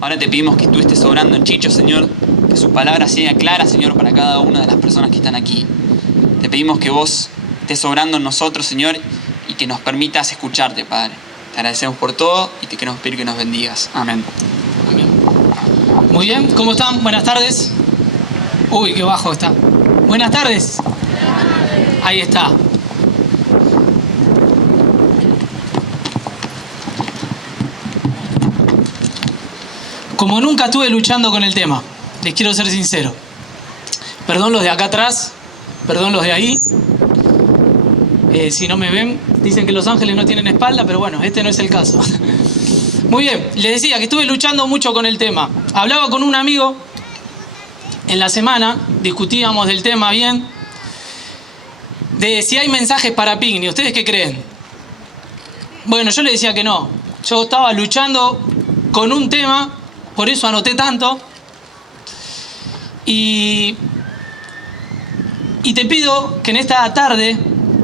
Ahora te pedimos que tú estés obrando en Chicho, Señor, que su palabra sea clara, Señor, para cada una de las personas que están aquí. Te pedimos que vos estés obrando en nosotros, Señor, y que nos permitas escucharte, Padre. Te agradecemos por todo y te queremos pedir que nos bendigas. Amén. Amén. Muy bien, ¿cómo están? Buenas tardes. Uy, qué bajo está. Buenas tardes. Ahí está. Como nunca estuve luchando con el tema, les quiero ser sincero. Perdón los de acá atrás, perdón los de ahí. Si no me ven, dicen que los ángeles no tienen espalda, pero bueno, este no es el caso. Muy bien, les decía que estuve luchando mucho con el tema. Hablaba con un amigo en la semana, discutíamos del tema bien, de si hay mensajes para Picnic. ¿Ustedes qué creen? Bueno, yo le decía que no. Yo estaba luchando con un tema, por eso anoté tanto. Y te pido que en esta tarde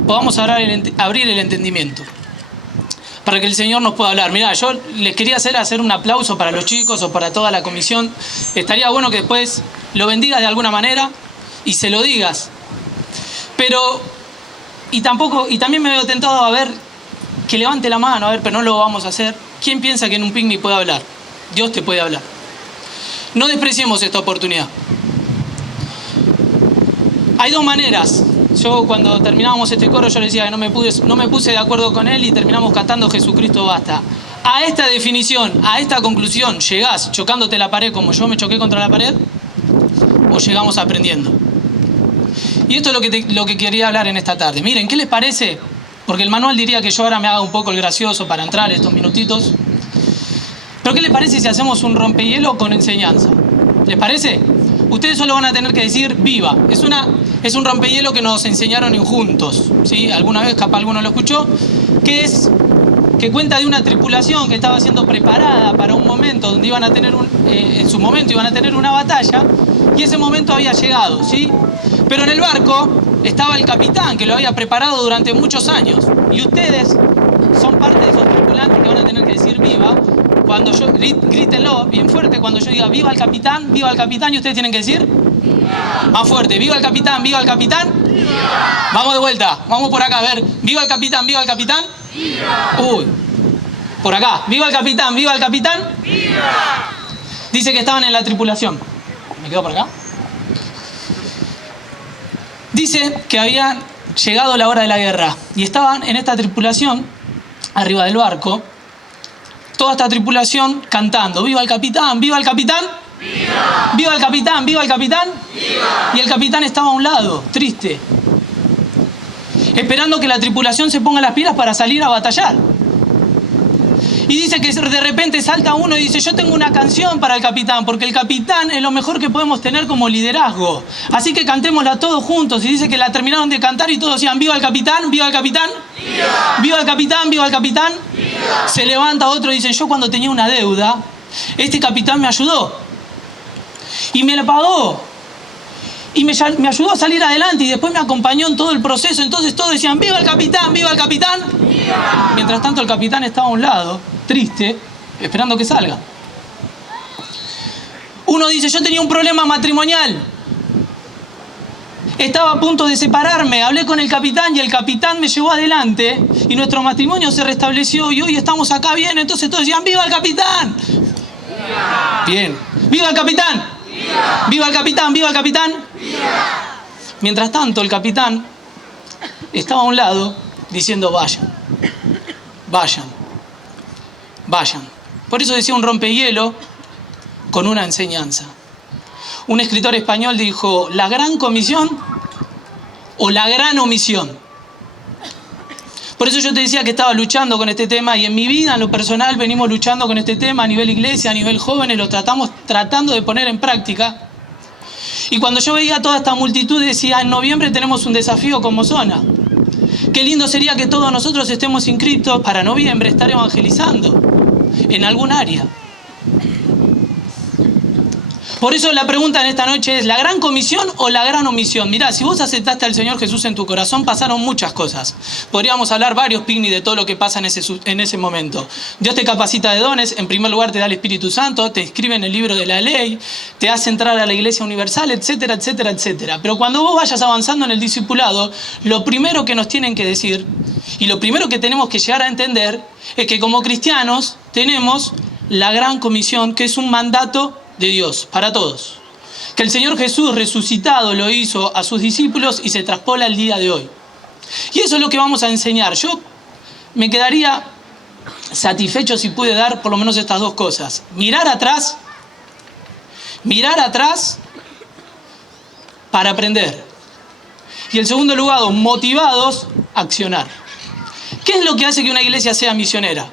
podamos abrir el entendimiento, para que el Señor nos pueda hablar. Mirá, yo les quería hacer un aplauso para los chicos o para toda la comisión. Estaría bueno que después lo bendigas de alguna manera y se lo digas. Y también me veo tentado a ver, que levante la mano, a ver, pero no lo vamos a hacer. ¿Quién piensa que en un picnic puede hablar? Dios te puede hablar. No despreciemos esta oportunidad. Hay dos maneras. Yo cuando terminábamos este coro yo le decía que no me puse de acuerdo con él y terminamos cantando Jesucristo basta. A esta definición, a esta conclusión, ¿llegás chocándote la pared como yo me choqué contra la pared? ¿O llegamos aprendiendo? Y esto es lo que quería hablar en esta tarde. Miren, ¿qué les parece? Porque el manual diría que yo ahora me haga un poco el gracioso para entrar estos minutitos. Pero ¿qué les parece si hacemos un rompehielo con enseñanza? ¿Les parece? Ustedes solo van a tener que decir viva. Es un rompehielo que nos enseñaron en Juntos, ¿sí? Alguna vez, capaz alguno lo escuchó, que cuenta de una tripulación que estaba siendo preparada para un momento donde iban a tener en su momento iban a tener una batalla, y ese momento había llegado, ¿sí? Pero en el barco estaba el capitán que lo había preparado durante muchos años, y ustedes son parte de esos tripulantes que van a tener que decir viva. Cuando yo grítenlo bien fuerte, cuando yo diga viva el capitán, y ustedes tienen que decir viva. Más fuerte, viva el capitán, viva el capitán. Viva. Vamos de vuelta, vamos por acá, a ver, viva el capitán, viva el capitán. Viva. Uy, por acá, viva el capitán, viva el capitán. Viva. Dice que estaban en la tripulación. ¿Me quedo por acá? Dice que había llegado la hora de la guerra y estaban en esta tripulación, arriba del barco, toda esta tripulación cantando ¡viva el capitán! ¡Viva el capitán! ¡Viva! ¡Viva el capitán! ¡Viva el capitán! ¡Viva! Y el capitán estaba a un lado, triste, esperando que la tripulación se ponga las pilas para salir a batallar. Y dice que de repente salta uno y dice: yo tengo una canción para el capitán, porque el capitán es lo mejor que podemos tener como liderazgo. Así que cantémosla todos juntos. Y dice que la terminaron de cantar y todos decían: ¡viva el capitán! ¡Viva el capitán! ¡Viva! ¡Viva el capitán! ¡Viva el capitán! ¡Viva! Se levanta otro y dice: yo cuando tenía una deuda, este capitán me ayudó. Y me la pagó. Y me ayudó a salir adelante y después me acompañó en todo el proceso. Entonces todos decían: ¡viva el capitán! ¡Viva el capitán! ¡Viva! Mientras tanto el capitán estaba a un lado, triste, esperando que salga. Uno dice: yo tenía un problema matrimonial. Estaba a punto de separarme. Hablé con el capitán y el capitán me llevó adelante. Y nuestro matrimonio se restableció y hoy estamos acá bien. Entonces todos decían: ¡viva el capitán! ¡Viva! Bien. ¡Viva el capitán! ¡Viva! ¡Viva el capitán! ¡Viva el capitán! ¡Viva! Mientras tanto el capitán estaba a un lado diciendo: vayan, vayan, vayan. Por eso decía un rompehielo con una enseñanza. Un escritor español dijo: la gran comisión o la gran omisión. Por eso yo te decía que estaba luchando con este tema, y en mi vida, en lo personal, venimos luchando con este tema a nivel iglesia, a nivel jóvenes, lo tratando de poner en práctica. Y cuando yo veía toda esta multitud decía: en noviembre tenemos un desafío como zona. Qué lindo sería que todos nosotros estemos inscritos para noviembre estar evangelizando en algún área. Por eso la pregunta en esta noche es, ¿la gran comisión o la gran omisión? Mirá, si vos aceptaste al Señor Jesús en tu corazón, pasaron muchas cosas. Podríamos hablar varios picnic de todo lo que pasa en ese momento. Dios te capacita de dones, en primer lugar te da el Espíritu Santo, te inscribe en el libro de la ley, te hace entrar a la iglesia universal, etcétera, etcétera, etcétera. Pero cuando vos vayas avanzando en el discipulado, lo primero que nos tienen que decir y lo primero que tenemos que llegar a entender es que como cristianos tenemos la gran comisión, que es un mandato de Dios para todos. Que el Señor Jesús resucitado lo hizo a sus discípulos y se traspola el día de hoy. Y eso es lo que vamos a enseñar. Yo me quedaría satisfecho si pude dar por lo menos estas dos cosas. Mirar atrás para aprender. Y en segundo lugar, motivados a accionar. ¿Qué es lo que hace que una iglesia sea misionera?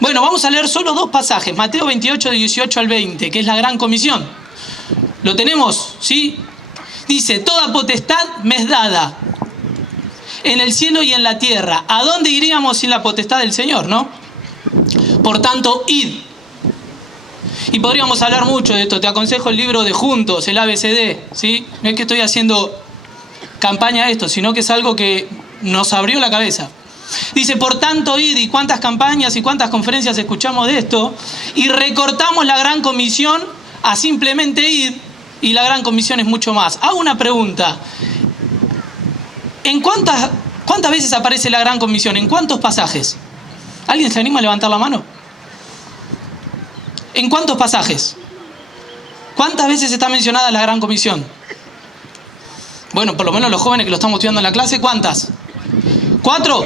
Bueno, vamos a leer solo dos pasajes, Mateo 28, 18 al 20, que es la gran comisión. ¿Lo tenemos? ¿Sí? Dice, toda potestad me es dada en el cielo y en la tierra. ¿A dónde iríamos sin la potestad del Señor, no? Por tanto, id. Y podríamos hablar mucho de esto. Te aconsejo el libro de Juntos, el ABCD, ¿sí? No es que estoy haciendo campaña a esto, sino que es algo que nos abrió la cabeza. Dice, por tanto, id, y cuántas campañas y cuántas conferencias escuchamos de esto, y recortamos la gran comisión a simplemente id, y la gran comisión es mucho más. Hago una pregunta. ¿En cuántas veces aparece la gran comisión? ¿En cuántos pasajes? ¿Alguien se anima a levantar la mano? ¿En cuántos pasajes? ¿Cuántas veces está mencionada la gran comisión? Bueno, por lo menos los jóvenes que lo estamos estudiando en la clase, ¿cuántas? ¿4?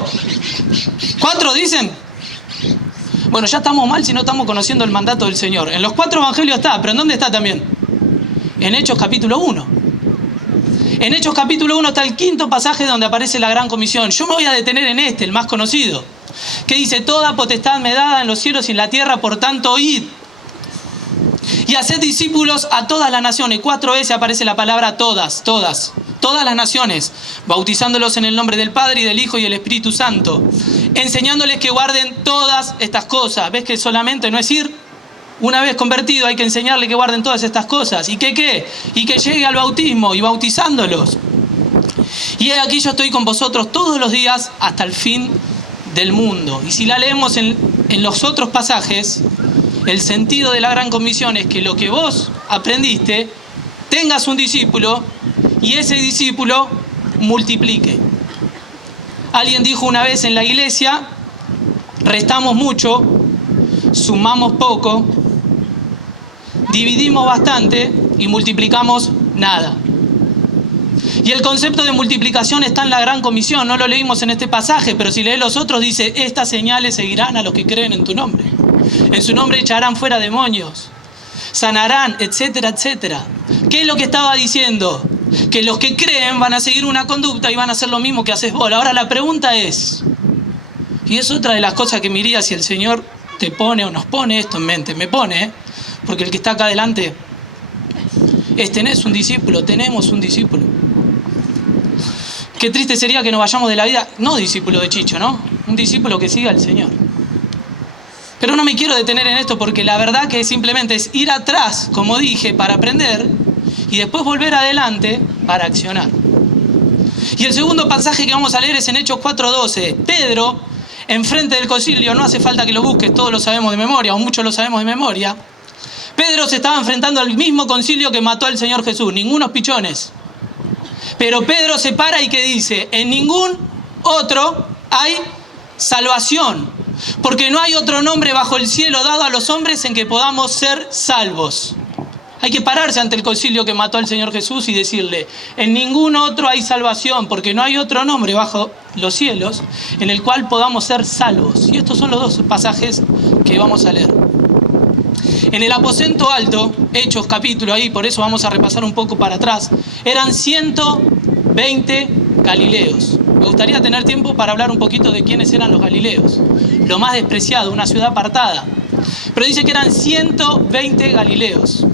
¿4 dicen? Bueno, ya estamos mal si no estamos conociendo el mandato del Señor. En los 4 evangelios está, pero ¿en dónde está también? En Hechos capítulo 1. En Hechos capítulo 1 está el 5.º pasaje donde aparece la gran comisión. Yo me voy a detener en este, el más conocido, que dice, toda potestad me dada en los cielos y en la tierra, por tanto, id. Y haced discípulos a todas las naciones. 4 veces aparece la palabra todas las naciones, bautizándolos en el nombre del Padre y del Hijo y del Espíritu Santo, enseñándoles que guarden todas estas cosas. ¿Ves que solamente no es ir? Una vez convertido hay que enseñarle que guarden todas estas cosas. ¿Y qué? Y que llegue al bautismo y bautizándolos. Y aquí yo estoy con vosotros todos los días hasta el fin del mundo. Y si la leemos en los otros pasajes, el sentido de la gran comisión es que lo que vos aprendiste, tengas un discípulo y ese discípulo multiplique. Alguien dijo una vez en la iglesia, restamos mucho, sumamos poco, dividimos bastante y multiplicamos nada. Y el concepto de multiplicación está en la gran comisión, no lo leímos en este pasaje, pero si lees los otros dice, estas señales seguirán a los que creen en tu nombre. En su nombre echarán fuera demonios, sanarán, etcétera, etcétera. ¿Qué es lo que estaba diciendo? Que los que creen van a seguir una conducta y van a hacer lo mismo que haces vos. Ahora la pregunta es, y es otra de las cosas que me iría si el Señor te pone o nos pone esto en mente, me pone, porque el que está acá adelante tenés un discípulo, tenemos un discípulo. Qué triste sería que nos vayamos de la vida, no discípulo de Chicho, ¿no? Un discípulo que siga al Señor. Pero no me quiero detener en esto porque la verdad que simplemente es ir atrás, como dije, para aprender y después volver adelante para accionar. Y el segundo pasaje que vamos a leer es en Hechos 4:12. Pedro, enfrente del concilio, no hace falta que lo busques, todos lo sabemos de memoria, o muchos lo sabemos de memoria. Pedro se estaba enfrentando al mismo concilio que mató al Señor Jesús, ningunos pichones. Pero Pedro se para y que dice, en ningún otro hay salvación, porque no hay otro nombre bajo el cielo dado a los hombres en que podamos ser salvos. Hay que pararse ante el concilio que mató al Señor Jesús y decirle, en ningún otro hay salvación, porque no hay otro nombre bajo los cielos en el cual podamos ser salvos. Y estos son los dos pasajes que vamos a leer. En el aposento alto, Hechos capítulo ahí, por eso vamos a repasar un poco para atrás, eran 120 galileos. Me gustaría tener tiempo para hablar un poquito de quiénes eran los galileos. Lo más despreciado, una ciudad apartada. Pero dice que eran 120 galileos.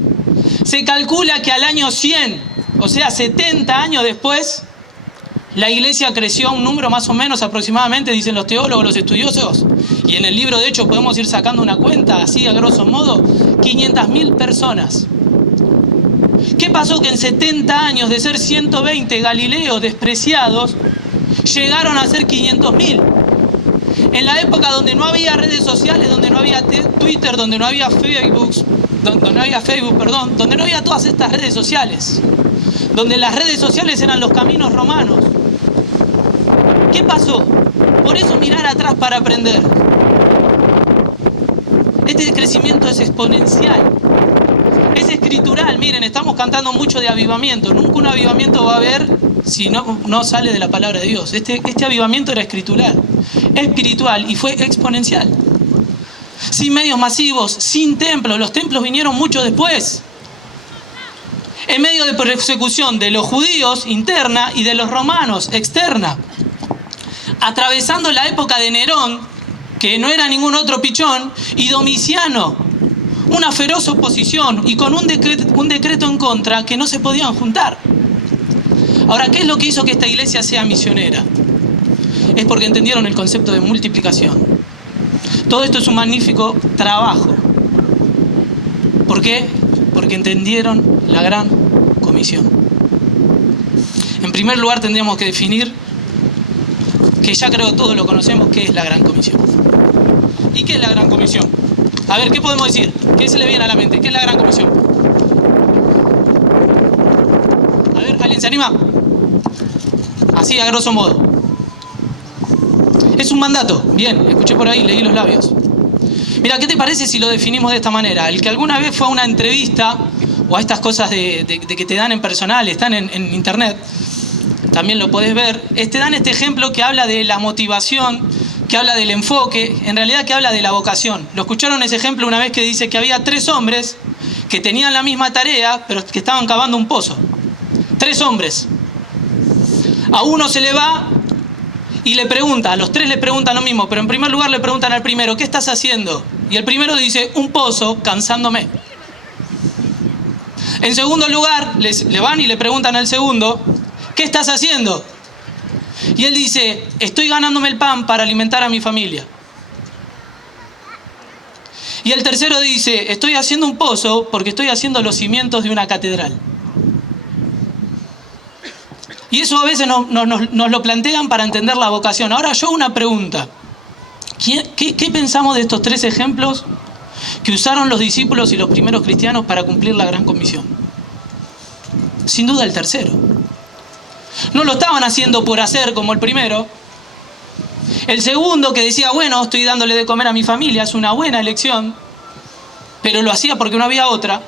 Se calcula que al año 100, o sea 70 años después, la iglesia creció a un número más o menos aproximadamente, dicen los teólogos, los estudiosos, y en el libro de Hechos podemos ir sacando una cuenta, así a grosso modo, 500.000 personas. pasó? Que en 70 años de ser 120 Galileos despreciados, llegaron a ser 500.000. En la época donde no había redes sociales, donde no había Twitter, donde no había Facebook, donde no había todas estas redes sociales, donde las redes sociales eran los caminos romanos. ¿Qué pasó? Por eso mirar atrás para aprender. Este crecimiento es exponencial, es escritural. Miren, estamos cantando mucho de avivamiento. Nunca un avivamiento va a haber si no sale de la palabra de Dios. Este avivamiento era escritural, espiritual y fue exponencial. Sin medios masivos, sin templos. Los templos vinieron mucho después. En medio de persecución de los judíos interna y de los romanos externa. Atravesando la época de Nerón, que no era ningún otro pichón, y Domiciano, una feroz oposición y con un decreto en contra que no se podían juntar. Ahora, ¿qué es lo que hizo que esta iglesia sea misionera? Es porque entendieron el concepto de multiplicación. Todo esto es un magnífico trabajo. ¿Por qué? Porque entendieron la gran comisión. En primer lugar, tendríamos que definir, que ya creo todos lo conocemos, qué es la gran comisión. ¿Y qué es la gran comisión? A ver, ¿qué podemos decir? ¿Qué se le viene a la mente? ¿Qué es la gran comisión? A ver, ¿alguien se anima? Así, a grosso modo. Es un mandato. Bien, escuché por ahí, leí los labios. Mira, ¿qué te parece si lo definimos de esta manera? El que alguna vez fue a una entrevista, o a estas cosas de que te dan en personal, están en internet, también lo podés ver, te dan este ejemplo que habla de la motivación, que habla del enfoque, en realidad que habla de la vocación. ¿Lo escucharon ese ejemplo una vez que dice que había 3 hombres que tenían la misma tarea, pero que estaban cavando un pozo? 3 hombres. A uno se le va y le pregunta, a los 3 le preguntan lo mismo, pero en primer lugar le preguntan al primero, ¿qué estás haciendo? Y el primero dice, un pozo, cansándome. En segundo lugar, le van y le preguntan al segundo, ¿qué estás haciendo? Y él dice, estoy ganándome el pan para alimentar a mi familia. Y el tercero dice, estoy haciendo un pozo porque estoy haciendo los cimientos de una catedral. Y eso a veces nos lo plantean para entender la vocación. Ahora yo una pregunta. ¿Qué pensamos de estos 3 ejemplos que usaron los discípulos y los primeros cristianos para cumplir la gran comisión? Sin duda el tercero. No lo estaban haciendo por hacer como el primero. El segundo, que decía, bueno, estoy dándole de comer a mi familia, es una buena elección, pero lo hacía porque no había otra.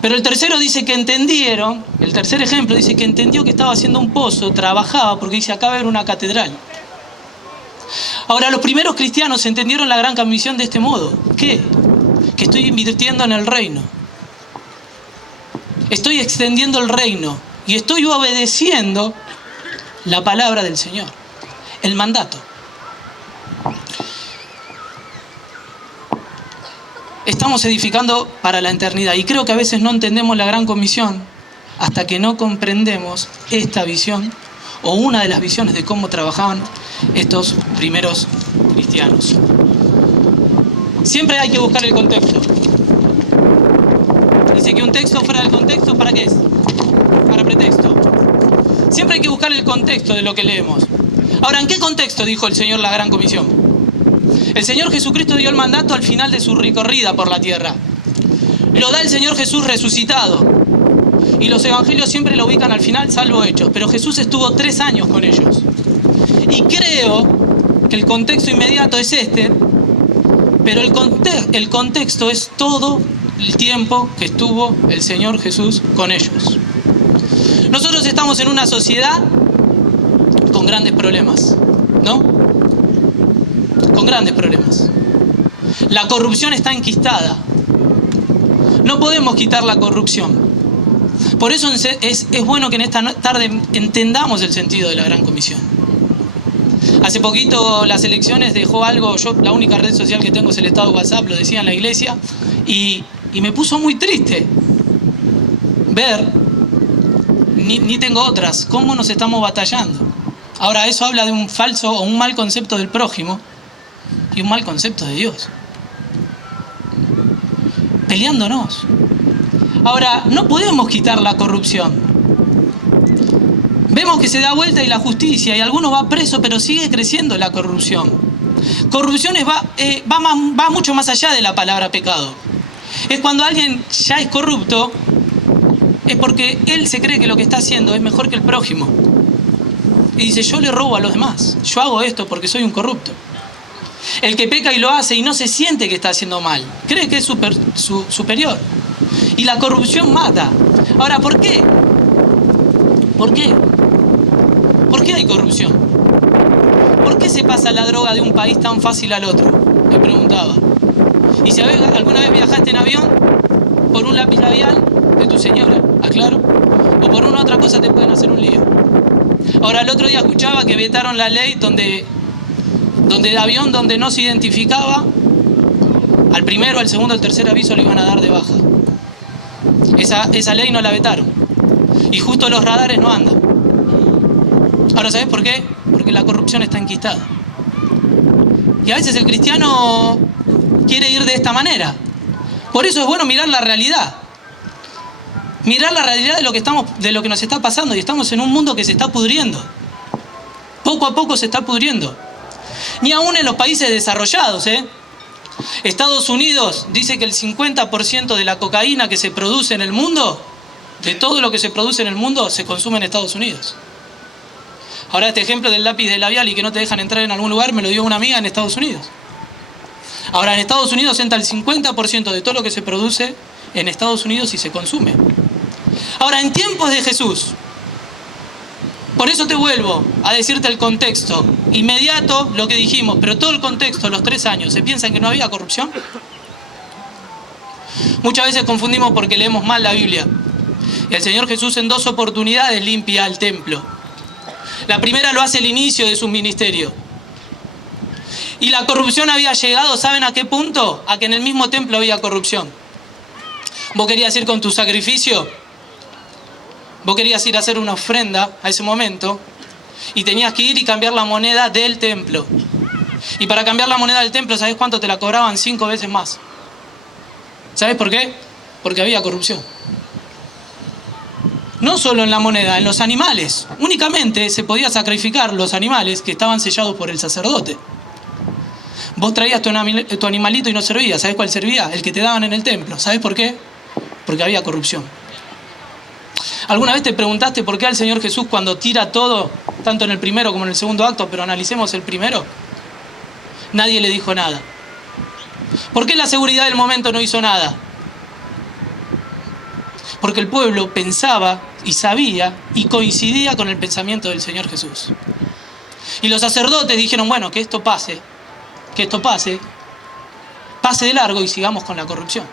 Pero el tercero dice que entendieron, el tercer ejemplo dice que entendió que estaba haciendo un pozo, trabajaba, porque dice, acá va a haber una catedral. Ahora, los primeros cristianos entendieron la gran comisión de este modo. ¿Qué? Que estoy invirtiendo en el reino. Estoy extendiendo el reino. Y estoy obedeciendo la palabra del Señor, el mandato. Estamos edificando para la eternidad y creo que a veces no entendemos la gran comisión hasta que no comprendemos esta visión o una de las visiones de cómo trabajaban estos primeros cristianos. Siempre hay que buscar el contexto. Dice que un texto fuera del contexto, ¿para qué es? Para pretexto. Siempre hay que buscar el contexto de lo que leemos. Ahora, ¿en qué contexto dijo el Señor la gran comisión? El Señor Jesucristo dio el mandato al final de su recorrida por la tierra. Lo da el Señor Jesús resucitado. Y los evangelios siempre lo ubican al final, salvo Hechos. Pero Jesús estuvo 3 años con ellos. Y creo que el contexto inmediato es este, pero el contexto es todo el tiempo que estuvo el Señor Jesús con ellos. Nosotros estamos en una sociedad con grandes problemas, ¿no? Con grandes problemas. La corrupción está enquistada. No podemos quitar la corrupción. Por eso es bueno que en esta tarde entendamos el sentido de la gran comisión. Hace poquito las elecciones dejó algo, yo la única red social que tengo es el estado de WhatsApp, lo decía en la iglesia, y me puso muy triste ver, ni tengo otras, cómo nos estamos batallando. Ahora, eso habla de un falso o un mal concepto del prójimo y un mal concepto de Dios. Peleándonos. Ahora, no podemos quitar la corrupción. Vemos que se da vuelta y la justicia, y alguno va preso, pero sigue creciendo la corrupción. Corrupción va mucho más allá de la palabra pecado. Es cuando alguien ya es corrupto, es porque él se cree que lo que está haciendo es mejor que el prójimo. Y dice, yo le robo a los demás, yo hago esto porque soy un corrupto. El que peca y lo hace y no se siente que está haciendo mal, cree que es superior. Y la corrupción mata. Ahora, ¿por qué? ¿Por qué? ¿Por qué hay corrupción? ¿Por qué se pasa la droga de un país tan fácil al otro? Me preguntaba. Y si alguna vez viajaste en avión, por un lápiz labial de tu señora, aclaro, o por una otra cosa te pueden hacer un lío. Ahora, el otro día escuchaba que vetaron la ley donde el avión donde no se identificaba, al primero, al segundo, al tercer aviso lo iban a dar de baja. Esa ley no la vetaron. Y justo los radares no andan. Ahora, ¿sabes por qué? Porque la corrupción está enquistada. Y a veces el cristiano quiere ir de esta manera. Por eso es bueno mirar la realidad. Mirar la realidad de lo que nos está pasando. Y estamos en un mundo que se está pudriendo. Poco a poco se está pudriendo. Ni aún en los países desarrollados, Estados Unidos dice que el 50% de la cocaína que se produce en el mundo, de todo lo que se produce en el mundo, se consume en Estados Unidos. Ahora, este ejemplo del lápiz de labial y que no te dejan entrar en algún lugar, me lo dio una amiga en Estados Unidos. Ahora, en Estados Unidos entra el 50% de todo lo que se produce en Estados Unidos y se consume. Ahora, en tiempos de Jesús, por eso te vuelvo a decirte el contexto inmediato, lo que dijimos, pero todo el contexto, los 3 años, ¿se piensan que no había corrupción? Muchas veces confundimos porque leemos mal la Biblia. Y el Señor Jesús en 2 oportunidades limpia el templo. La primera lo hace al inicio de su ministerio. Y la corrupción había llegado, ¿saben a qué punto? A que en el mismo templo había corrupción. Vos querías ir con tu sacrificio, vos querías ir a hacer una ofrenda a ese momento, y tenías que ir y cambiar la moneda del templo. Y para cambiar la moneda del templo, ¿sabés cuánto te la cobraban? 5 veces más. ¿Sabés por qué? Porque había corrupción. No solo en la moneda, en los animales. Únicamente se podía sacrificar los animales que estaban sellados por el sacerdote. Vos traías tu animalito y no servía. ¿Sabés cuál servía? El que te daban en el templo. ¿Sabés por qué? Porque había corrupción. ¿Alguna vez te preguntaste por qué al Señor Jesús, cuando tira todo, tanto en el primero como en el segundo acto, pero analicemos el primero, nadie le dijo nada? ¿Por qué la seguridad del momento no hizo nada? Porque el pueblo pensaba y sabía y coincidía con el pensamiento del Señor Jesús. Y los sacerdotes dijeron, bueno, que esto pase de largo y sigamos con la corrupción.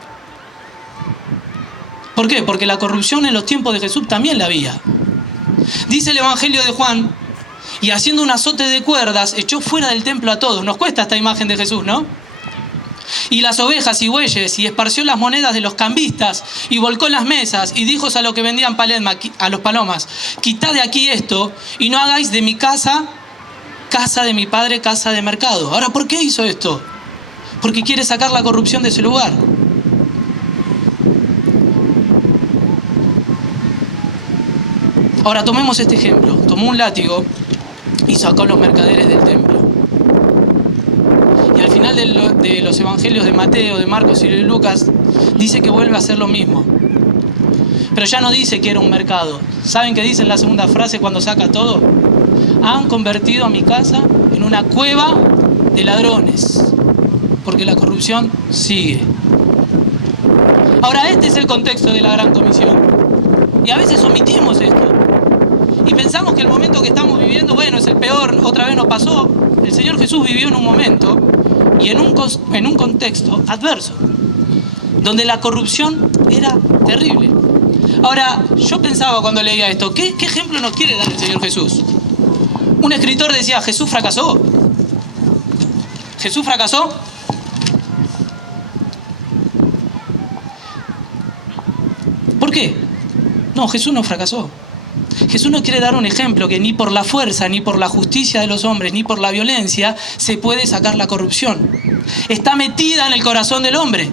¿Por qué? Porque la corrupción en los tiempos de Jesús también la había. Dice el Evangelio de Juan, y haciendo un azote de cuerdas, echó fuera del templo a todos. Nos cuesta esta imagen de Jesús, ¿no? Y las ovejas y bueyes, y esparció las monedas de los cambistas, y volcó las mesas, y dijo a los que vendían a los palomas, quitad de aquí esto, y no hagáis de mi casa, casa de mi padre, casa de mercado. Ahora, ¿por qué hizo esto? Porque quiere sacar la corrupción de ese lugar. Ahora, tomemos este ejemplo. Tomó un látigo y sacó a los mercaderes del templo. Y al final de los evangelios de Mateo, de Marcos y de Lucas, dice que vuelve a hacer lo mismo. Pero ya no dice que era un mercado. ¿Saben qué dice en la segunda frase cuando saca todo? Han convertido a mi casa en una cueva de ladrones. Porque la corrupción sigue. Ahora, este es el contexto de la Gran Comisión. Y a veces omitimos esto. Y pensamos que el momento que estamos viviendo, bueno, es el peor, otra vez nos pasó. El Señor Jesús vivió en un momento y en un contexto adverso, donde la corrupción era terrible. Ahora, yo pensaba cuando leía esto, ¿qué ejemplo nos quiere dar el Señor Jesús? Un escritor decía, Jesús fracasó. ¿Jesús fracasó? ¿Por qué? No, Jesús no fracasó. Jesús nos quiere dar un ejemplo que ni por la fuerza, ni por la justicia de los hombres, ni por la violencia se puede sacar la corrupción. Está metida en el corazón del hombre.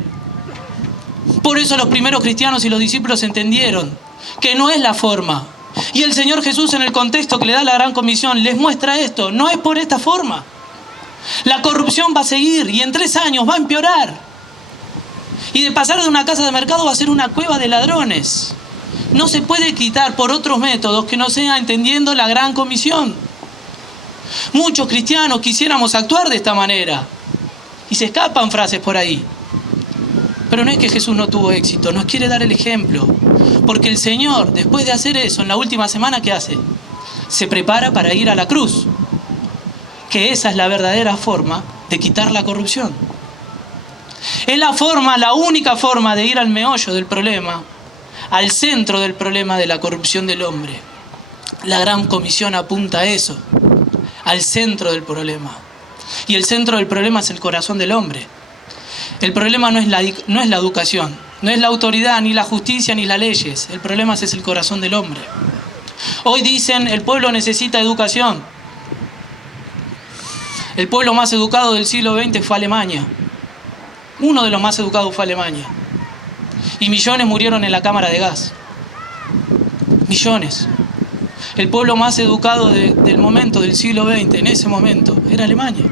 Por eso los primeros cristianos y los discípulos entendieron que no es la forma. Y el Señor Jesús, en el contexto que le da la gran comisión, les muestra esto. No es por esta forma. La corrupción va a seguir y en 3 años va a empeorar. Y de pasar de una casa de mercado va a ser una cueva de ladrones. No se puede quitar por otros métodos que no sea entendiendo la gran comisión. Muchos cristianos quisiéramos actuar de esta manera. Y se escapan frases por ahí. Pero no es que Jesús no tuvo éxito, nos quiere dar el ejemplo. Porque el Señor, después de hacer eso, en la última semana, ¿qué hace? Se prepara para ir a la cruz. Que esa es la verdadera forma de quitar la corrupción. Es la forma, la única forma de ir al meollo del problema, al centro del problema de la corrupción del hombre. La gran comisión apunta a eso, al centro del problema. Y el centro del problema es el corazón del hombre. El problema no es la educación, no es la autoridad, ni la justicia, ni las leyes. El problema es el corazón del hombre. Hoy dicen, el pueblo necesita educación. El pueblo más educado del siglo XX fue Alemania. Uno de los más educados fue Alemania. Y millones murieron en la cámara de gas. Millones. El pueblo más educado del momento, del siglo XX, en ese momento, era Alemania.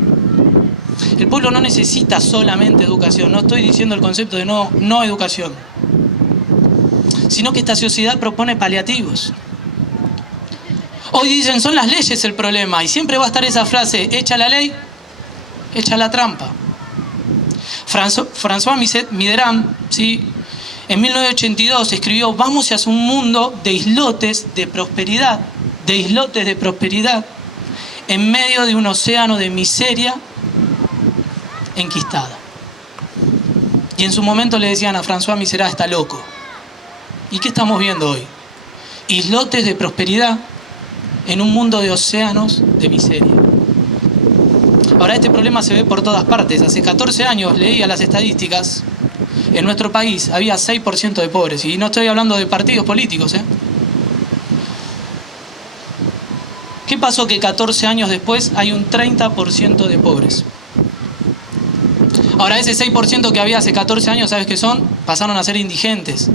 El pueblo no necesita solamente educación. No estoy diciendo el concepto de no educación. Sino que esta sociedad propone paliativos. Hoy dicen, son las leyes el problema. Y siempre va a estar esa frase, echa la ley, echa la trampa. François Mitterrand, ¿sí?, en 1982 escribió, vamos hacia un mundo de islotes de prosperidad, en medio de un océano de miseria enquistada. Y en su momento le decían a François Mitterrand, está loco. ¿Y qué estamos viendo hoy? Islotes de prosperidad en un mundo de océanos de miseria. Ahora, este problema se ve por todas partes. Hace 14 años leía las estadísticas. En nuestro país había 6% de pobres. Y no estoy hablando de partidos políticos, ¿eh? ¿Qué pasó que 14 años después hay un 30% de pobres? Ahora, ese 6% que había hace 14 años, ¿sabes qué son? Pasaron a ser indigentes.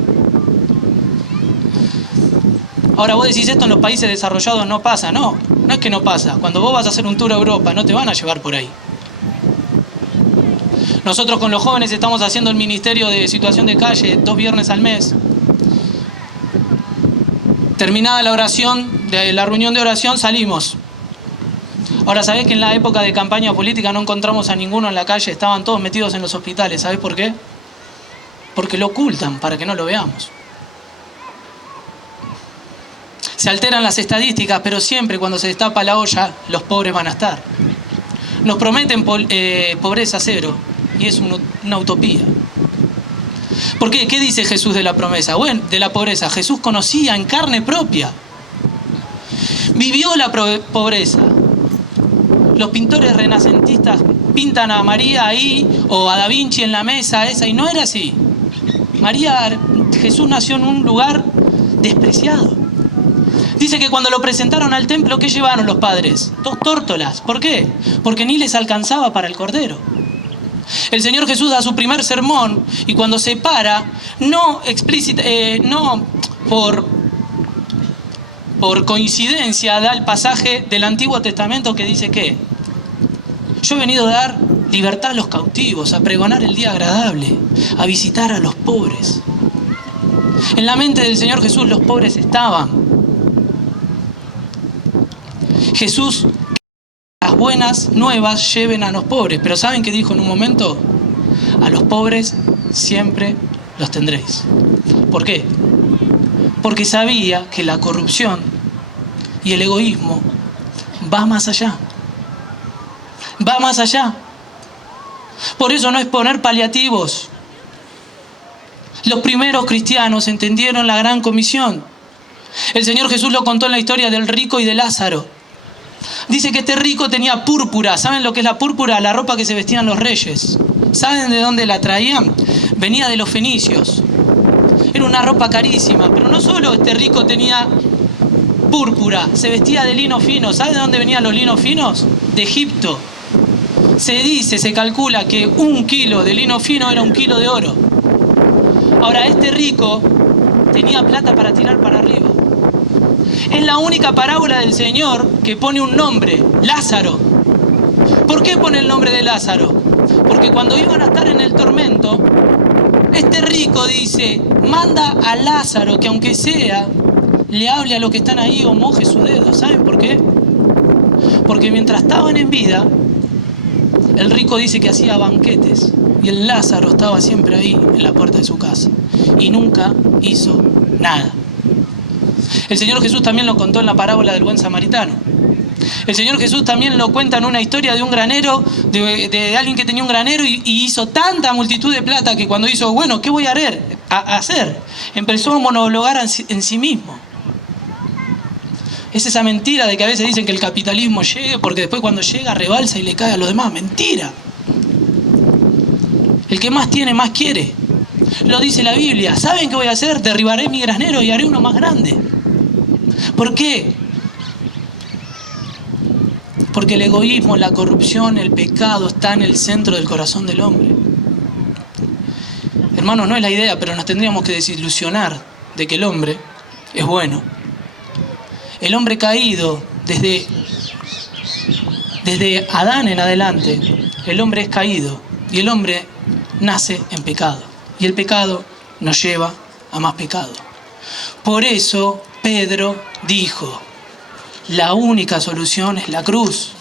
Ahora vos decís, esto en los países desarrollados no pasa. No, no es que no pasa. Cuando vos vas a hacer un tour a Europa, no te van a llevar por ahí. Nosotros con los jóvenes estamos haciendo el Ministerio de Situación de Calle 2 viernes al mes. Terminada la oración, de la reunión de oración, salimos. Ahora, ¿sabés que en la época de campaña política no encontramos a ninguno en la calle? Estaban todos metidos en los hospitales. ¿Sabés por qué? Porque lo ocultan, para que no lo veamos. Se alteran las estadísticas, pero siempre cuando se destapa la olla, los pobres van a estar. Nos prometen pobreza cero, y es una utopía. ¿Por qué? ¿Qué dice Jesús de la promesa? Bueno, de la pobreza. Jesús conocía en carne propia. Vivió la pobreza. Los pintores renacentistas pintan a María ahí, o a Da Vinci en la mesa esa, y no era así. Jesús nació en un lugar despreciado. Dice que cuando lo presentaron al templo, ¿qué llevaron los padres? 2 tórtolas. ¿Por qué? Porque ni les alcanzaba para el cordero. El Señor Jesús da su primer sermón y cuando se para, no por coincidencia, da el pasaje del Antiguo Testamento que dice que yo he venido a dar libertad a los cautivos, a pregonar el día agradable, a visitar a los pobres. En la mente del Señor Jesús los pobres estaban. Jesús, las buenas nuevas lleven a los pobres. Pero ¿saben qué dijo en un momento? A los pobres siempre los tendréis. ¿Por qué? Porque sabía que la corrupción y el egoísmo va más allá. Va más allá. Por eso no es poner paliativos. Los primeros cristianos entendieron la gran comisión. El Señor Jesús lo contó en la historia del rico y de Lázaro. Dice que este rico tenía púrpura. ¿Saben lo que es la púrpura? La ropa que se vestían los reyes. ¿Saben de dónde la traían? Venía de los fenicios. Era una ropa carísima. Pero no solo este rico tenía púrpura, se vestía de lino fino. ¿Saben de dónde venían los linos finos? De Egipto. Se calcula que 1 kilo de lino fino era 1 kilo de oro. Ahora, este rico tenía plata para tirar para arriba. Es la única parábola del Señor que pone un nombre, Lázaro. ¿Por qué pone el nombre de Lázaro? Porque cuando iban a estar en el tormento, este rico dice, manda a Lázaro que aunque sea, le hable a los que están ahí o moje su dedo. ¿Saben por qué? Porque mientras estaban en vida, el rico dice que hacía banquetes y el Lázaro estaba siempre ahí en la puerta de su casa y nunca hizo nada. El Señor Jesús también lo contó en la parábola del buen samaritano. El Señor Jesús también lo cuenta en una historia de un granero, de alguien que tenía un granero y hizo tanta multitud de plata que cuando hizo, bueno, ¿qué voy a hacer? Empezó a monologar en sí mismo. Es esa mentira de que a veces dicen que el capitalismo llegue porque después cuando llega rebalsa y le cae a los demás. Mentira. El que más tiene, más quiere. Lo dice la Biblia. ¿Saben qué voy a hacer? Derribaré mi granero y haré uno más grande. ¿Por qué? Porque el egoísmo, la corrupción, el pecado está en el centro del corazón del hombre. Hermanos, no es la idea, pero nos tendríamos que desilusionar de que el hombre es bueno. El hombre caído, desde Adán en adelante, el hombre es caído y el hombre nace en pecado. Y el pecado nos lleva a más pecado. Por eso Pedro dijo, la única solución es la cruz.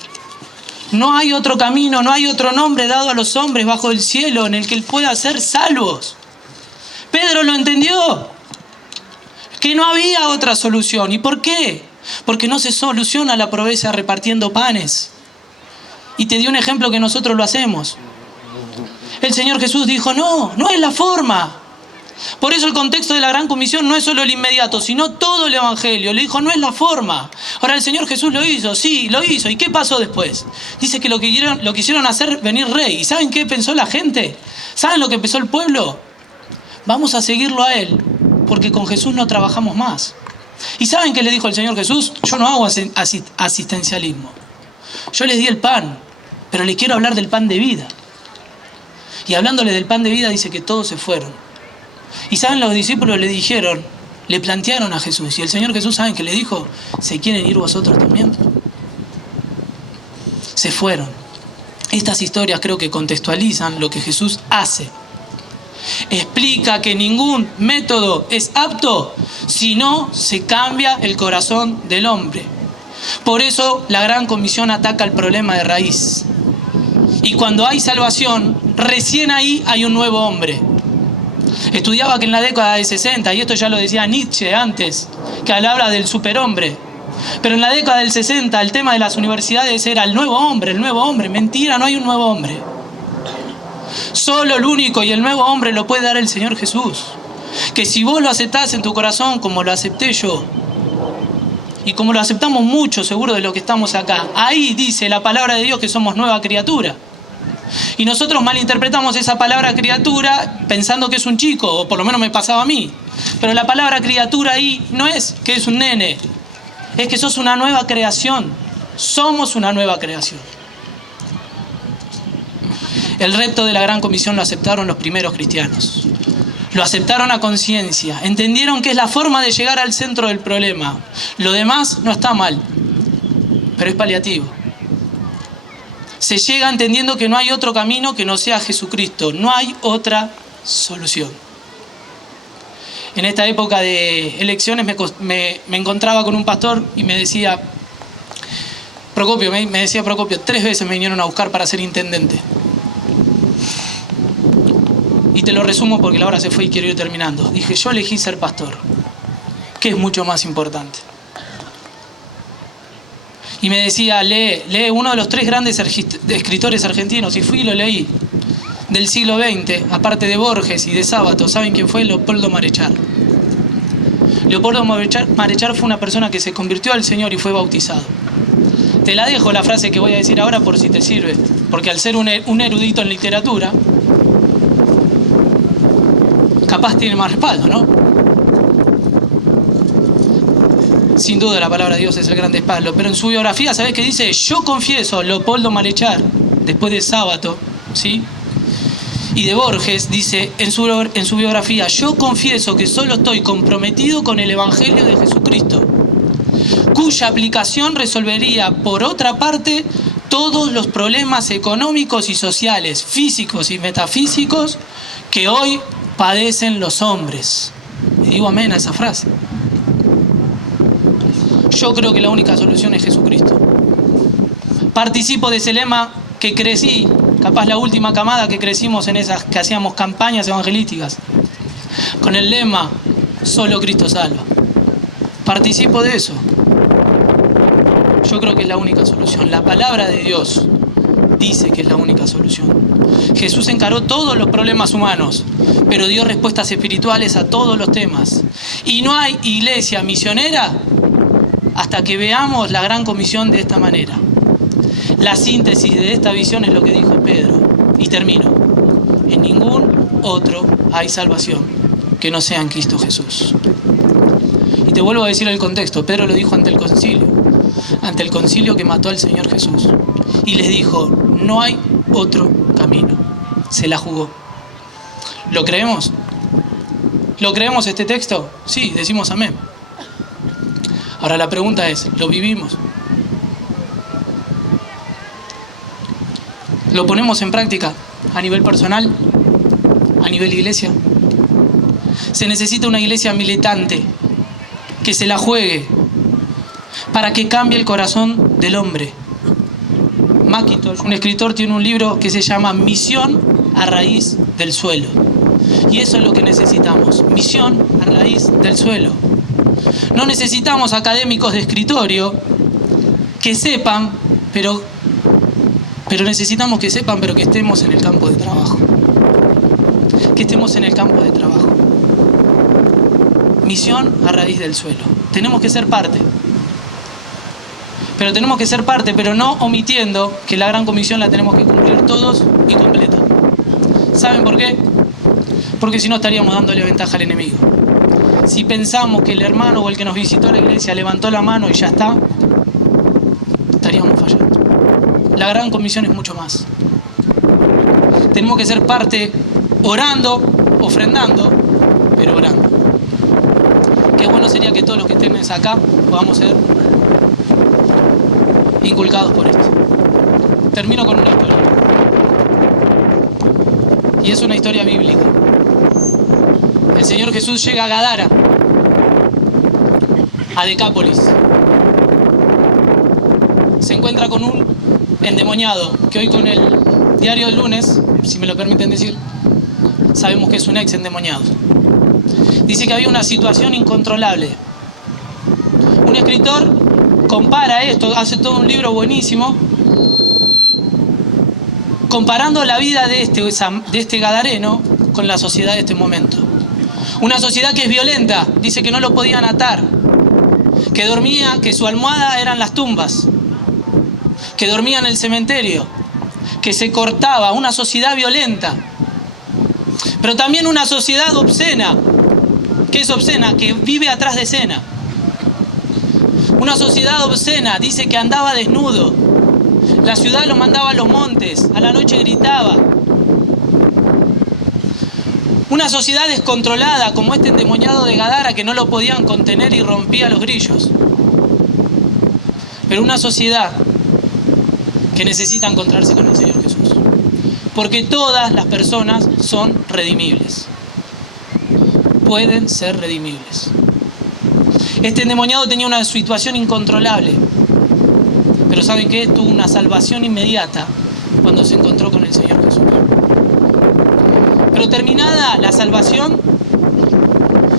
No hay otro camino, no hay otro nombre dado a los hombres bajo el cielo en el que él pueda ser salvos. Pedro lo entendió, que no había otra solución. ¿Y por qué? Porque no se soluciona la pobreza repartiendo panes. Y te dio un ejemplo que nosotros lo hacemos. El Señor Jesús dijo, no es la forma. Por eso el contexto de la Gran Comisión no es solo el inmediato, sino todo el Evangelio. Le dijo, no es la forma. Ahora el Señor Jesús lo hizo, sí, lo hizo. ¿Y qué pasó después? Dice que lo quisieron hacer venir rey. ¿Y saben qué pensó la gente? ¿Saben lo que pensó el pueblo? Vamos a seguirlo a él, porque con Jesús no trabajamos más. ¿Y saben qué le dijo el Señor Jesús? Yo no hago asistencialismo. Yo les di el pan, pero les quiero hablar del pan de vida. Y hablándole del pan de vida dice que todos se fueron. Y saben, los discípulos le plantearon a Jesús. Y el Señor Jesús, ¿saben qué le dijo? ¿Se quieren ir vosotros también? Se fueron. Estas historias creo que contextualizan lo que Jesús hace. Explica que ningún método es apto si no se cambia el corazón del hombre. Por eso la Gran Comisión ataca el problema de raíz. Y cuando hay salvación, recién ahí hay un nuevo hombre. Estudiaba que en la década de 60, y esto ya lo decía Nietzsche antes, que habla del superhombre. Pero en la década del 60 el tema de las universidades era el nuevo hombre. Mentira, no hay un nuevo hombre. Solo el único y el nuevo hombre lo puede dar el Señor Jesús. Que si vos lo aceptás en tu corazón como lo acepté yo, y como lo aceptamos muchos seguro de lo que estamos acá, ahí dice la palabra de Dios que somos nueva criatura. Y nosotros malinterpretamos esa palabra criatura pensando que es un chico, o por lo menos me pasaba a mí. Pero la palabra criatura ahí no es que es un nene, es que sos una nueva creación. Somos una nueva creación. El reto de la Gran Comisión lo aceptaron los primeros cristianos. Lo aceptaron a conciencia. Entendieron que es la forma de llegar al centro del problema. Lo demás no está mal, pero es paliativo. Se llega entendiendo que no hay otro camino que no sea Jesucristo. No hay otra solución. En esta época de elecciones me encontraba con un pastor y me decía, Procopio, 3 veces me vinieron a buscar para ser intendente. Y te lo resumo porque la hora se fue y quiero ir terminando. Dije, yo elegí ser pastor, que es mucho más importante. Y me decía, lee uno de los 3 grandes escritores argentinos. Y fui y lo leí. Del siglo XX, aparte de Borges y de Sábato, ¿saben quién fue? Leopoldo Marechal. Leopoldo Marechal fue una persona que se convirtió al Señor y fue bautizado. Te la dejo la frase que voy a decir ahora por si te sirve. Porque al ser un erudito en literatura, capaz tiene más respaldo, ¿no? Sin duda la palabra de Dios es el gran respaldo. Pero en su biografía, ¿sabés qué dice? Yo confieso, Leopoldo Marechal, después de Sábato, ¿sí? Y de Borges dice en su biografía: yo confieso que solo estoy comprometido con el Evangelio de Jesucristo, cuya aplicación resolvería, por otra parte, todos los problemas económicos y sociales, físicos y metafísicos que hoy padecen los hombres. Y digo amén a esa frase. Yo creo que la única solución es Jesucristo. Participo de ese lema que crecí, capaz la última camada que crecimos en esas que hacíamos campañas evangelísticas, con el lema solo Cristo salva. Participo de eso. Yo creo que es la única solución. La palabra de Dios dice que es la única solución. Jesús encaró todos los problemas humanos, pero dio respuestas espirituales a todos los temas. Y no hay iglesia misionera hasta que veamos la gran comisión de esta manera. La síntesis de esta visión es lo que dijo Pedro. Y termino. En ningún otro hay salvación que no sea en Cristo Jesús. Y te vuelvo a decir el contexto. Pedro lo dijo ante el concilio que mató al Señor Jesús. Y les dijo: no hay otro camino. Se la jugó. ¿Lo creemos? ¿Lo creemos este texto? Sí, decimos amén. Ahora la pregunta es: ¿lo vivimos? ¿Lo ponemos en práctica a nivel personal? ¿A nivel iglesia? Se necesita una iglesia militante que se la juegue para que cambie el corazón del hombre. Mackintosh, un escritor, tiene un libro que se llama Misión a raíz del suelo. Y eso es lo que necesitamos, misión a raíz del suelo. No necesitamos académicos de escritorio que sepan, pero necesitamos que sepan, pero que estemos en el campo de trabajo. Que estemos en el campo de trabajo. Misión a raíz del suelo. Tenemos que ser parte. Pero tenemos que ser parte, pero no omitiendo que la gran comisión la tenemos que cumplir todos y completa. ¿Saben por qué? Porque si no estaríamos dándole ventaja al enemigo. Si pensamos que el hermano o el que nos visitó a la iglesia levantó la mano y ya está, estaríamos fallando. La gran comisión es mucho más. Tenemos que ser parte orando, ofrendando, pero orando. Qué bueno sería que todos los que estén acá podamos ser inculcados por esto. Termino con una historia. Y es una historia bíblica. El Señor Jesús llega a Gadara, a Decápolis. Se encuentra con un endemoniado, que hoy con el diario del lunes, si me lo permiten decir, sabemos que es un ex endemoniado. Dice que había una situación incontrolable. Un escritor compara esto, hace todo un libro buenísimo, comparando la vida de este gadareno con la sociedad de este momento. Una sociedad que es violenta, dice que no lo podían atar, que dormía, que su almohada eran las tumbas, que dormía en el cementerio, que se cortaba, una sociedad violenta. Pero también una sociedad obscena. ¿Qué es obscena? Que vive atrás de escena. Una sociedad obscena, dice que andaba desnudo. La ciudad lo mandaba a los montes, a la noche gritaba. Una sociedad descontrolada, como este endemoniado de Gadara, que no lo podían contener y rompía los grillos. Pero una sociedad que necesita encontrarse con el Señor Jesús. Porque todas las personas son redimibles. Pueden ser redimibles. Este endemoniado tenía una situación incontrolable. Pero ¿saben qué? Tuvo una salvación inmediata cuando se encontró con el Señor Jesús. Pero terminada la salvación,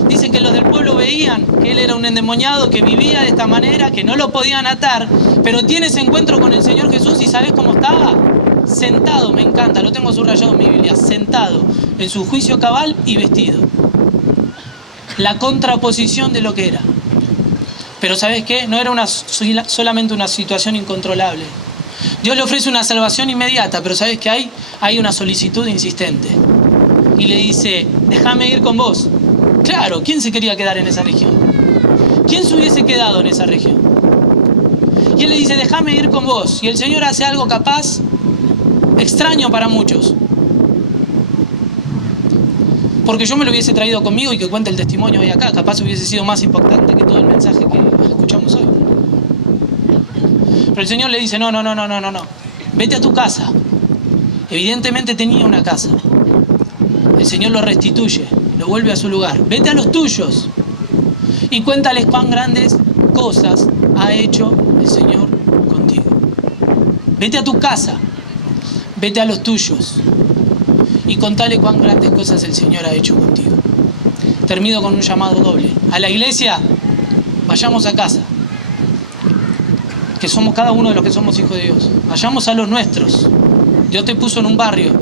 dice que los del pueblo veían que él era un endemoniado, que vivía de esta manera, que no lo podían atar, pero tiene ese encuentro con el Señor Jesús y ¿sabes cómo estaba? Sentado, me encanta, lo tengo subrayado en mi Biblia, sentado en su juicio cabal y vestido. La contraposición de lo que era. Pero ¿sabes qué? No era solamente una situación incontrolable. Dios le ofrece una salvación inmediata, pero ¿sabes qué hay? Hay una solicitud insistente. Y le dice: déjame ir con vos. Claro, ¿quién se quería quedar en esa región? ¿Quién se hubiese quedado en esa región? Y él le dice: déjame ir con vos. Y el Señor hace algo capaz, extraño para muchos. Porque yo me lo hubiese traído conmigo y que cuente el testimonio hoy acá. Capaz hubiese sido más impactante que todo el mensaje que escuchamos hoy. Pero el Señor le dice, no. Vete a tu casa. Evidentemente tenía una casa. El Señor lo restituye, lo vuelve a su lugar. Vete a los tuyos y cuéntales cuán grandes cosas ha hecho el Señor contigo. Vete a tu casa, vete a los tuyos y contale cuán grandes cosas el Señor ha hecho contigo. Termino con un llamado doble. A la iglesia, vayamos a casa, que somos cada uno de los que somos hijos de Dios. Vayamos a los nuestros. Dios te puso en un barrio.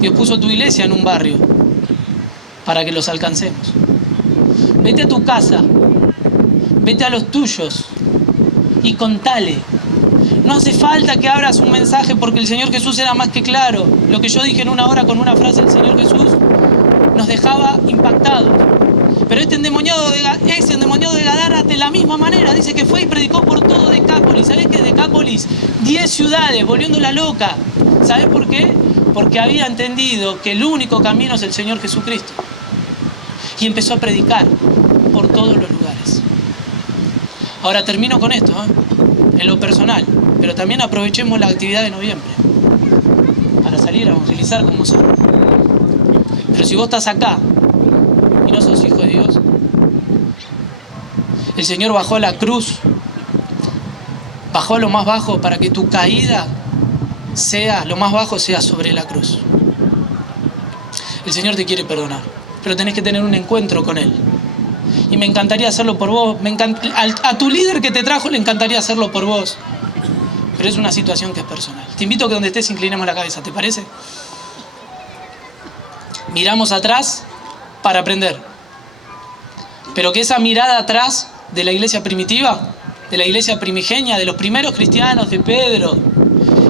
Dios puso tu iglesia en un barrio para que los alcancemos. Vete a tu casa, vete a los tuyos y contale. No hace falta que abras un mensaje porque el Señor Jesús era más que claro. Lo que yo dije en una hora con una frase del Señor Jesús nos dejaba impactados. Pero ese endemoniado de Gadara de la misma manera dice que fue y predicó por todo Decápolis. ¿Sabés qué es Decápolis? 10 ciudades, volviéndola loca. ¿Sabés por qué? Porque había entendido que el único camino es el Señor Jesucristo. Y empezó a predicar por todos los lugares. Ahora termino con esto, en lo personal, pero también aprovechemos la actividad de noviembre para salir a evangelizar como son. Pero si vos estás acá y no sos hijo de Dios, el Señor bajó a la cruz, bajó a lo más bajo para que tu caída sea, lo más bajo sea sobre la cruz. El Señor te quiere perdonar, pero tenés que tener un encuentro con Él. Y me encantaría hacerlo por vos. A tu líder que te trajo le encantaría hacerlo por vos. Pero es una situación que es personal. Te invito a que donde estés inclinemos la cabeza, ¿te parece? Miramos atrás para aprender. Pero que esa mirada atrás de la iglesia primitiva, de la iglesia primigenia, de los primeros cristianos, de Pedro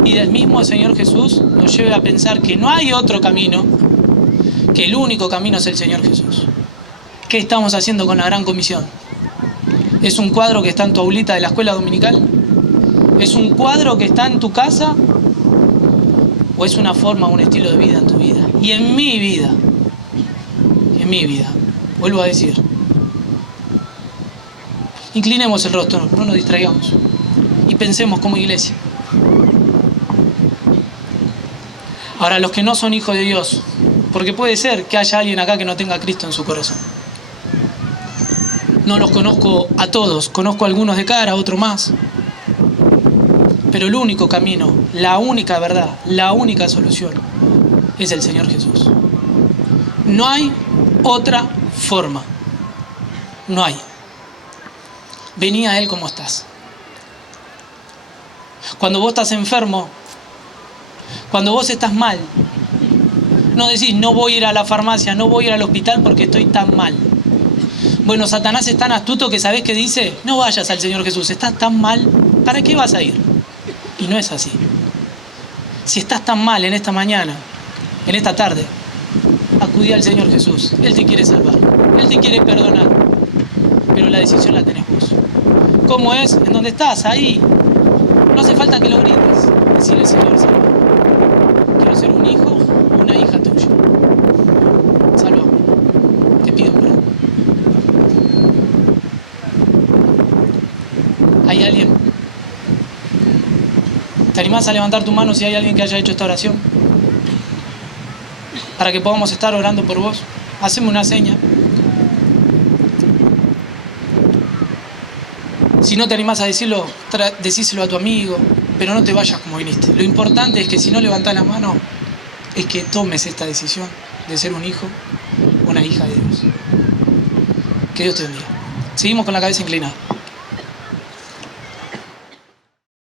y del mismo Señor Jesús, nos lleve a pensar que no hay otro camino, que el único camino es el Señor Jesús. ¿Qué estamos haciendo con la Gran Comisión? ¿Es un cuadro que está en tu aulita de la escuela dominical? ¿Es un cuadro que está en tu casa? ¿O es una forma, un estilo de vida en tu vida? Y en mi vida, vuelvo a decir, inclinemos el rostro, no nos distraigamos y pensemos como iglesia. Ahora, los que no son hijos de Dios, porque puede ser que haya alguien acá que no tenga a Cristo en su corazón. No los conozco a todos, conozco a algunos de cara, a otros más. Pero el único camino, la única verdad, la única solución es el Señor Jesús. No hay otra forma. No hay. Vení a Él como estás. Cuando vos estás enfermo, cuando vos estás mal, no decís, no voy a ir a la farmacia, no voy a ir al hospital porque estoy tan mal. Bueno, Satanás es tan astuto que ¿sabés qué dice? No vayas al Señor Jesús, estás tan mal, ¿para qué vas a ir? Y no es así. Si estás tan mal en esta mañana, en esta tarde, acudí al Señor Jesús. Él te quiere salvar, Él te quiere perdonar, pero la decisión la tenés vos. ¿Cómo es? ¿En dónde estás? Ahí. No hace falta que lo grites. Decirle, Señor, salva. Quiero ser un hijo o una hija tuya. Sálvame. Te pido perdón. ¿Hay alguien? ¿Te animás a levantar tu mano si hay alguien que haya hecho esta oración? Para que podamos estar orando por vos. Haceme una seña. Si no te animás a decirlo, decíselo a tu amigo, pero no te vayas como viniste. Lo importante es que si no levantás la mano, es que tomes esta decisión de ser un hijo o una hija de Dios. Que Dios te bendiga. Seguimos con la cabeza inclinada.